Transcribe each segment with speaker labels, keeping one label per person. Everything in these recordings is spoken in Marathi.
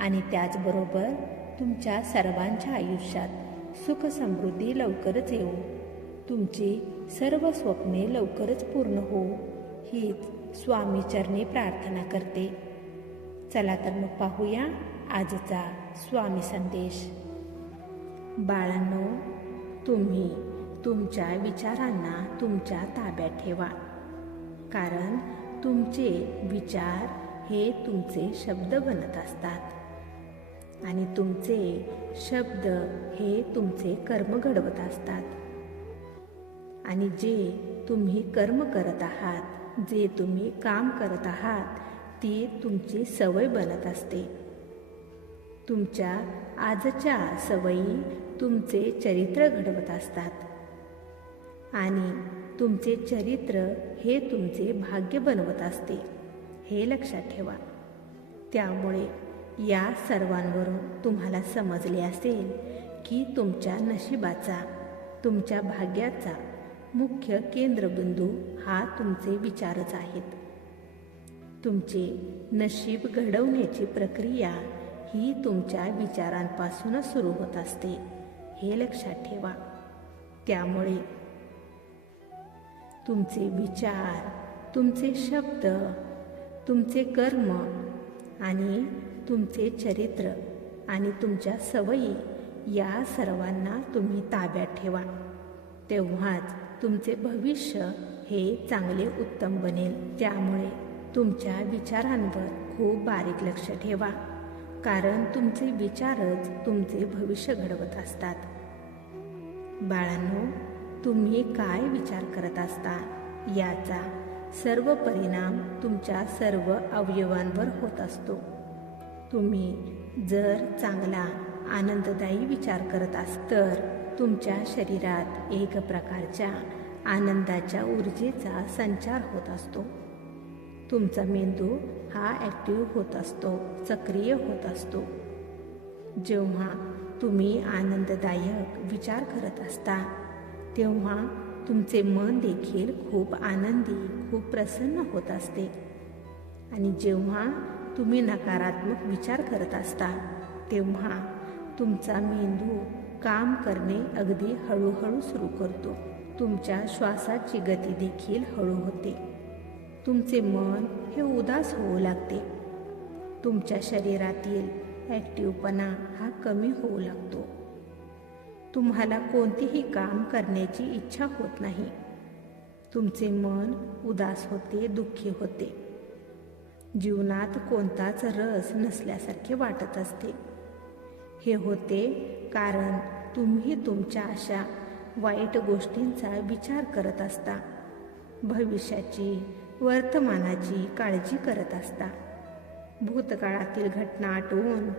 Speaker 1: आणि त्याचबरोबर तुमच्या सर्वांच्या आयुष्यात सुख समृद्धी लवकरच येऊ तुमची सर्व स्वप्ने लवकरच पूर्ण हो हीच स्वामीचरणी प्रार्थना करते. चला तर मग पाहूया आजचा स्वामी संदेश. बाळांनो तुम्ही तुमच्या विचारांना तुमच्या ताब्यात ठेवा. कारण तुमचे विचार हे तुमचे शब्द बनत असतात. आणि तुमचे शब्द हे तुमचे कर्म घडवत असतात. आणि जे तुम्ही कर्म करत आहात जे तुम्ही काम करत आहात ती तुमची सवय बनत असते. तुमच्या आजच्या सवयी तुमचे चरित्र घडवत असतात. आणि तुमचे चरित्र हे तुमचे भाग्य बनवत असते हे लक्षात ठेवा. त्यामुळे या सर्वांवरून तुम्हाला समजले असेल की तुमच्या नशिबाचा तुमच्या भाग्याचा मुख्य केंद्रबिंदू हा तुमचे विचारच आहेत. तुमचे नशीब घडवण्याची प्रक्रिया ही तुमच्या विचारांपासूनच सुरू होत असते हे लक्षात ठेवा. त्यामुळे तुमचे विचार तुमचे शब्द तुमचे कर्म आणि तुमचे चरित्र आणि तुमच्या सवयी या सर्वांना तुम्ही ताब्यात ठेवा. तेव्हाच तुमचे भविष्य हे चांगले उत्तम बनेल. त्यामुळे तुमच्या विचारांवर खूप बारीक लक्ष ठेवा. कारण तुमचे विचारच तुमचे भविष्य घडवत असतात. बाळांनो तुम्ही काय विचार करत असता? याचा सर्व परिणाम तुमच्या सर्व अवयवांवर होत असतो. तुम्ही जर चांगला आनंददायी विचार करत अस तर तुमच्या शरीरात एक प्रकारच्या आनंदाच्या ऊर्जेचा संचार होत असतो. तुमचा मेंदू हा ॲक्टिव्ह होत असतो सक्रिय होत असतो. जेव्हा तुम्ही आनंददायक विचार करत असता तेव्हा तुमचे मन देखील खूप आनंदी खूप प्रसन्न होत असते. आणि जेव्हा तुम्ही नकारात्मक विचार करत असता तेव्हा तुमचा मेंदू काम करणे अगदी हळूहळू सुरू करतो. तुमच्या श्वासाची गती देखील हळू होते. तुमचे मन हे उदास होऊ लागते. तुमच्या शरीरातील ॲक्टिव्हपणा हा कमी होऊ लागतो. तुम्हाला कोणतेही काम करण्याची इच्छा होत नाही. तुमचे मन उदास होते दुःखी होते. जीवनात कोणताच रस नसल्यासारखे वाटत असते. हे होते कारण तुम्ही तुमच्या अशा वाईट गोष्टींचा विचार करत असता. भविष्याची वर्तमानाची काळजी करत असता. भूतकाळातील घटना आठवून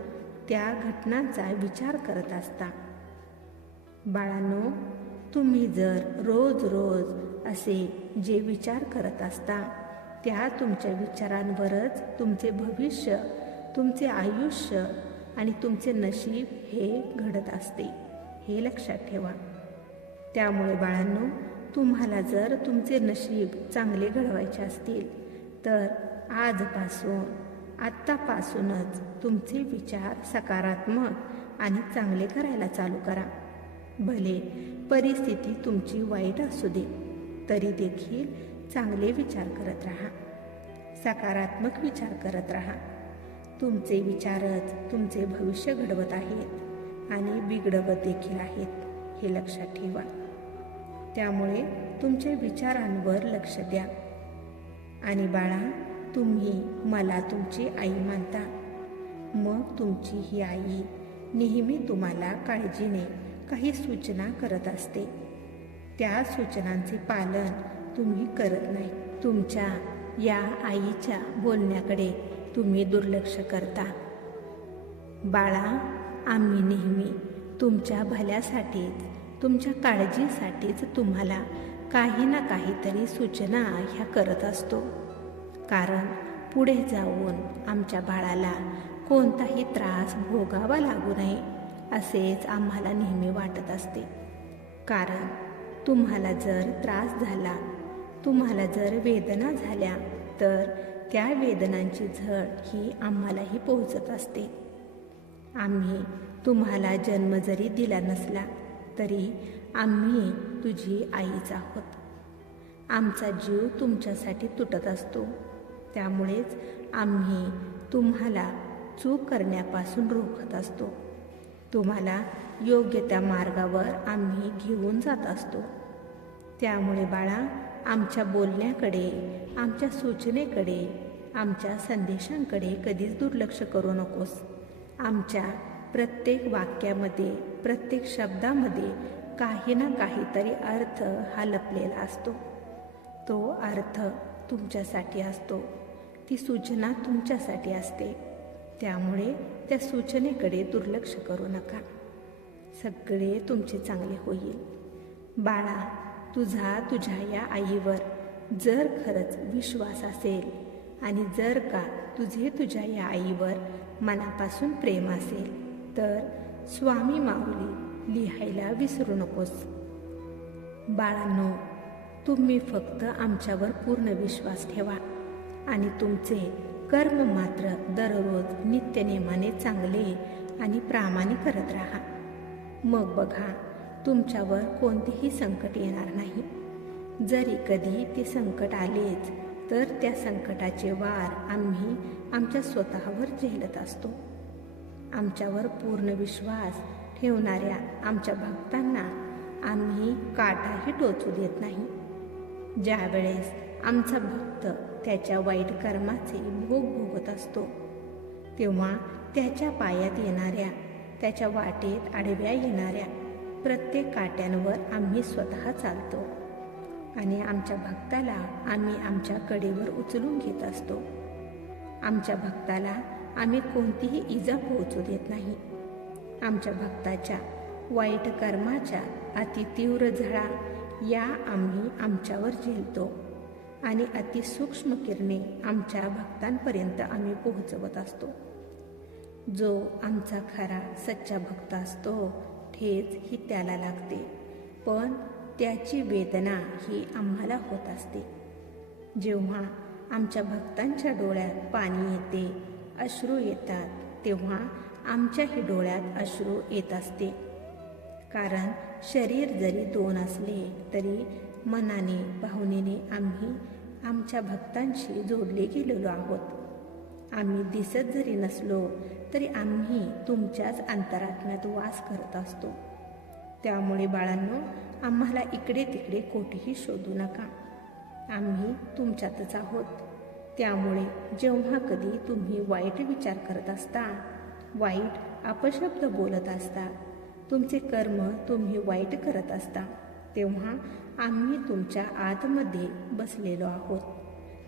Speaker 1: त्या घटनांचा विचार करत असता. बाळांनो तुम्ही जर रोज रोज असे जे विचार करत असता त्या तुमच्या विचारांवरच तुमचे भविष्य तुमचे आयुष्य आणि तुमचे नशीब हे घडत असते हे लक्षात ठेवा. त्यामुळे बाळांनो तुम्हाला जर तुमचे नशीब चांगले घडवायचे असतील तर आजपासून आत्तापासूनच तुमचे विचार सकारात्मक आणि चांगले करायला चालू करा. भले परिस्थिती तुमची वाईट असू दे तरी देखील चांगले विचार करत राहा. सकारात्मक विचार करत राहा. तुमचे विचारच तुमचे भविष्य घडवत आहेत आणि बिघडवत देखील आहेत हे लक्षात ठेवा. त्यामुळे तुमच्या विचारांवर लक्ष द्या. आणि बाळा तुम्ही मला तुमची आई मानता. मग तुमची ही आई नेहमी तुम्हाला काळजीने काही सूचना करत असते. त्या सूचनांचे पालन तुम्ही करत नाही. तुमच्या या आईच्या बोलण्याकडे तुम्ही दुर्लक्ष करता. बाळा आम्ही नेहमी तुमच्या भल्यासाठीच तुमच्या काळजीसाठीच तुम्हाला काही ना काहीतरी सूचना ह्या करत असतो. कारण पुढे जाऊन आमच्या बाळाला कोणताही त्रास भोगावा लागू नये असेच आम्हाला नेहमी वाटत असते. कारण तुम्हाला जर त्रास झाला तुम्हाला जर वेदना झाल्या तर त्या वेदनांची झळ ही आम्हालाही पोहोचत असते. आम्ही तुम्हाला जन्म जरी दिला नसला तरी आम्ही तुझी आईच आहोत. आमचा जीव तुमच्यासाठी तुटत असतो. त्यामुळेच आम्ही तुम्हाला चूक करण्यापासून रोखत असतो. तुम्हाला योग्य त्या मार्गावर आम्ही घेऊन जात असतो. त्यामुळे बाळा आमच्या बोलण्याकडे आमच्या सूचनेकडे आमच्या संदेशांकडे कधीच दुर्लक्ष करू नकोस. आमच्या प्रत्येक वाक्यामध्ये प्रत्येक शब्दामध्ये काही ना काहीतरी अर्थ हा लपलेला असतो. तो अर्थ तुमच्यासाठी असतो. ती सूचना तुमच्यासाठी असते. त्यामुळे त्या सूचनेकडे दुर्लक्ष करू नका. सगळे तुमचे चांगले होईल. बाळा तुझा तुझ्या या आईवर. जर खरंच विश्वास असेल आणि जर का तुझे तुझ्या या आईवर मनापासून प्रेम असेल तर स्वामी माऊली लिहायला विसरू नकोस. बाळांनो तुम्ही फक्त आमच्यावर पूर्ण विश्वास ठेवा आणि तुमचे कर्म मात्र दररोज नित्यनेमाने चांगले आणि प्रामाणिक करत राहा. मग बघा तुमच्यावर कोणतेही संकट येणार नाही. जरी कधी ते संकट आलेच तर त्या संकटाचे वार आम्ही आमच्या स्वतःवर झेलत असतो. आमच्यावर पूर्ण विश्वास ठेवणाऱ्या आमच्या भक्तांना आम्ही काटाही टोचू देत नाही. ज्यावेळेस आमचा भक्त त्याच्या वाईट कर्माचे भोग भोगत असतो तेव्हा त्याच्या पायात येणाऱ्या त्याच्या वाटेत आडव्या येणाऱ्या प्रत्येक काट्यांवर आम्ही स्वतः चालतो. आणि आमच्या भक्ताला आम्ही आमच्या कडेवर उचलून घेत असतो. आमच्या भक्ताला आम्ही कोणतीही इजा पोहोचू देत नाही. आमच्या भक्ताच्या वाईट कर्माच्या अतितीव्र झळा या आम्ही आमच्यावर झेलतो. आणि अतिसूक्ष्म किरणे आमच्या भक्तांपर्यंत आम्ही पोहोचवत असतो. जो आमचा खरा सच्चा भक्त असतो हेच ही त्याला लागते. पण त्याची वेदना ही आम्हाला होत असते. जेव्हा आमच्या भक्तांच्या डोळ्यात पाणी येते अश्रू येतात तेव्हा आमच्याही डोळ्यात अश्रू येत असते. कारण शरीर जरी दोन असले तरी मनाने भावनेने आम्ही आमच्या भक्तांशी जोडले गेलेलो आहोत. आम्ही दिसत जरी नसलो तरी आम्ही तुमच्याच अंतरात्म्यात वास करत असतो. त्यामुळे बाळांनो आम्हाला इकडे तिकडे कोठेही शोधू नका. आम्ही तुमच्यातच आहोत. त्यामुळे जेव्हा कधी तुम्ही वाईट विचार करत असता वाईट अपशब्द बोलत असता तुमचे कर्म तुम्ही वाईट करत असता तेव्हा आम्ही तुमच्या आतमध्ये बसलेलो आहोत.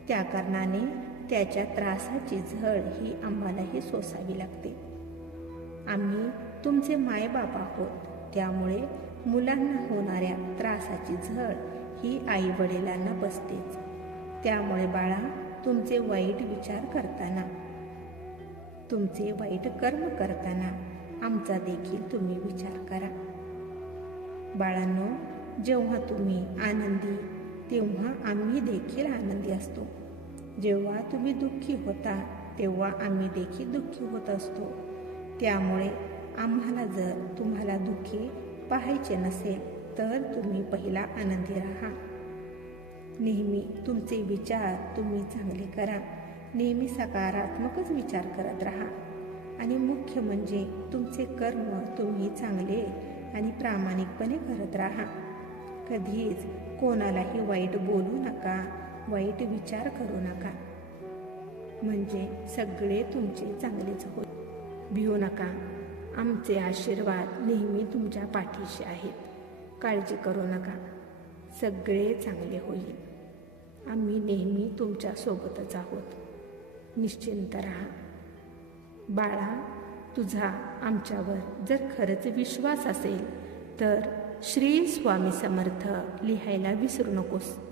Speaker 1: त्या कारणाने त्याच्या त्रासाची झळ ही आम्हालाही सोसावी लागते. आम्ही तुमचे मायबाप आहोत त्यामुळे मुलांना होणाऱ्या त्रासाची झळ ही आई वडिलांना बसतेच. त्यामुळे बाळा तुमचे वाईट विचार करताना तुमचे वाईट कर्म करताना आमचा देखील तुम्ही विचार करा. बाळांनो जेव्हा तुम्ही आनंदी तेव्हा आम्ही देखील आनंदी असतो. जेव्हा तुम्ही दुःखी होता तेव्हा आम्ही देखील दुःखी होत असतो. त्यामुळे आम्हाला जर तुम्हाला दुःखी पाहायचे नसेल तर तुम्ही पहिला आनंदी राहा. नेहमी तुमचे विचार तुम्ही चांगले करा. नेहमी सकारात्मकच विचार करत राहा. आणि मुख्य म्हणजे तुमचे कर्म तुम्ही चांगले आणि प्रामाणिकपणे करत राहा. कधीच कोणालाही वाईट बोलू नका. वाईट विचार करू नका. म्हणजे सगळे तुमचे चांगलेच होत. भिवू नका. आमचे आशीर्वाद नेहमी तुमच्या पाठीशी आहेत. काळजी करू नका. सगळे चांगले होईल. आम्ही नेहमी तुमच्या सोबतच आहोत. निश्चिंत राहा. बाळा तुझा आमच्यावर जर खरंच विश्वास असेल तर श्री स्वामी समर्थ लिहायला विसरू नकोस.